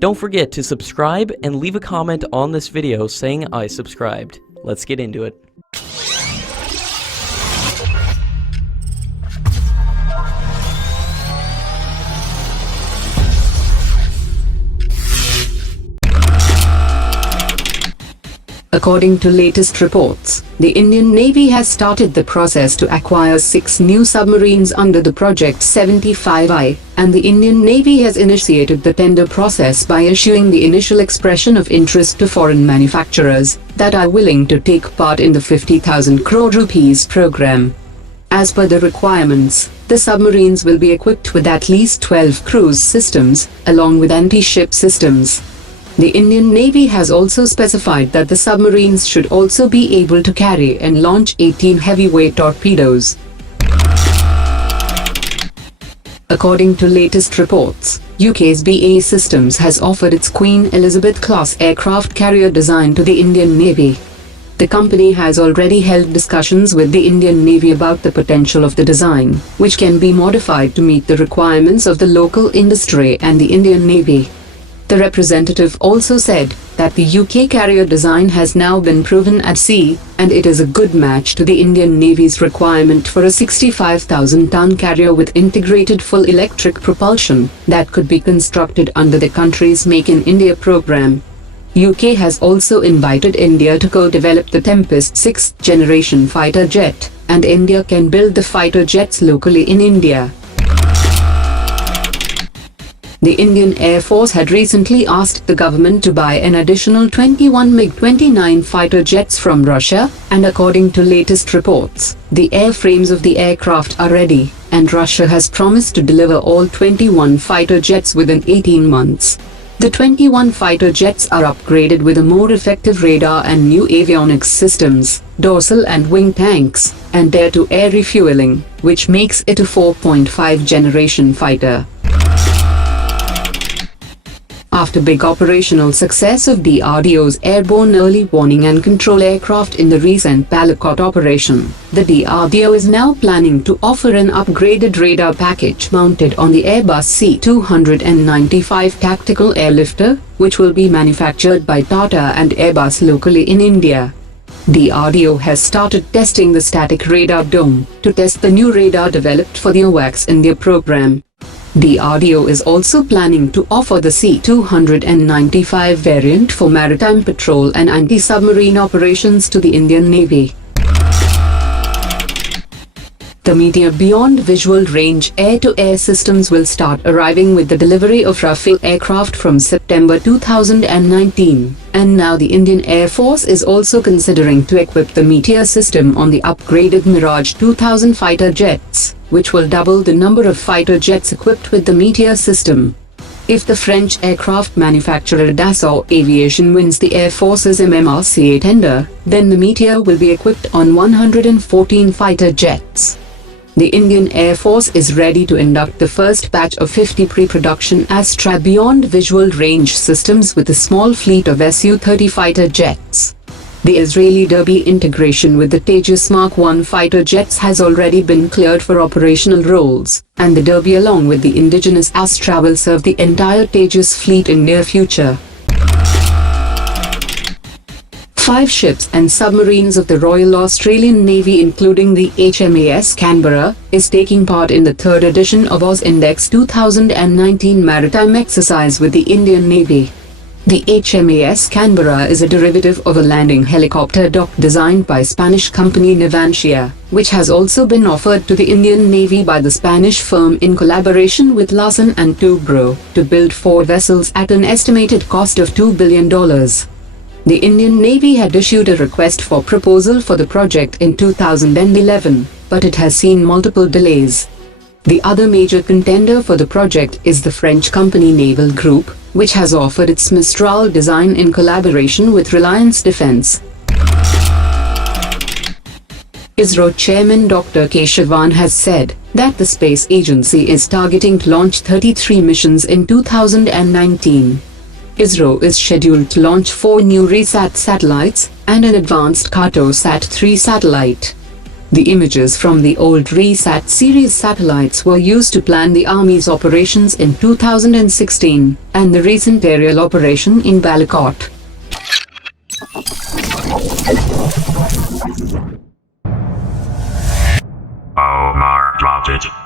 Don't forget to subscribe and leave a comment on this video saying I subscribed. Let's get into it. According to latest reports, the Indian Navy has started the process to acquire 6 new submarines under the Project 75I, and the Indian Navy has initiated the tender process by issuing the initial expression of interest to foreign manufacturers that are willing to take part in the 50,000 crore rupees program. As per the requirements, the submarines will be equipped with at least 12 cruise systems, along with anti-ship systems. The Indian Navy has also specified that the submarines should also be able to carry and launch 18 heavyweight torpedoes. According to latest reports, UK's BAE Systems has offered its Queen Elizabeth-class aircraft carrier design to the Indian Navy. The company has already held discussions with the Indian Navy about the potential of the design, which can be modified to meet the requirements of the local industry and the Indian Navy. The representative also said that the UK carrier design has now been proven at sea, and it is a good match to the Indian Navy's requirement for a 65,000-ton carrier with integrated full electric propulsion that could be constructed under the country's Make in India program. UK has also invited India to co-develop the Tempest 6th generation fighter jet, and India can build the fighter jets locally in India. The Indian Air Force had recently asked the government to buy an additional 21 MiG-29 fighter jets from Russia, and according to latest reports, the airframes of the aircraft are ready, and Russia has promised to deliver all 21 fighter jets within 18 months. The 21 fighter jets are upgraded with a more effective radar and new avionics systems, dorsal and wing tanks, and air-to-air refueling, which makes it a 4.5 generation fighter. After big operational success of DRDO's Airborne Early Warning and Control aircraft in the recent Balakot operation, the DRDO is now planning to offer an upgraded radar package mounted on the Airbus C-295 tactical airlifter, which will be manufactured by Tata and Airbus locally in India. DRDO has started testing the static radar dome to test the new radar developed for the AWACS India program. DRDO is also planning to offer the C-295 variant for maritime patrol and anti-submarine operations to the Indian Navy. The Meteor Beyond Visual Range air-to-air systems will start arriving with the delivery of Rafale aircraft from September 2019, and now the Indian Air Force is also considering to equip the Meteor system on the upgraded Mirage 2000 fighter jets, which will double the number of fighter jets equipped with the Meteor system. If the French aircraft manufacturer Dassault Aviation wins the Air Force's MMRCA tender, then the Meteor will be equipped on 114 fighter jets. The Indian Air Force is ready to induct the first batch of 50 pre-production Astra Beyond Visual Range systems with a small fleet of Su-30 fighter jets. The Israeli Derby integration with the Tejas Mark I fighter jets has already been cleared for operational roles, and the Derby along with the indigenous Astra will serve the entire Tejas fleet in near future. 5 ships and submarines of the Royal Australian Navy including the HMS Canberra is taking part in the 3rd edition of Oz Index 2019 maritime exercise with the Indian Navy. The HMS Canberra is a derivative of a landing helicopter dock designed by Spanish company Navantia, which has also been offered to the Indian Navy by the Spanish firm in collaboration with Larsen & Toubro to build 4 vessels at an estimated cost of $2 billion. The Indian Navy had issued a request for proposal for the project in 2011, but it has seen multiple delays. The other major contender for the project is the French company Naval Group, which has offered its Mistral design in collaboration with Reliance Defense. ISRO Chairman Dr. Keshavan has said that the space agency is targeting to launch 33 missions in 2019. ISRO is scheduled to launch 4 new RISAT satellites and an advanced Cartosat 3 satellite. The images from the old RESAT series satellites were used to plan the Army's operations in 2016 and the recent aerial operation in Balakot. Omar dropped it.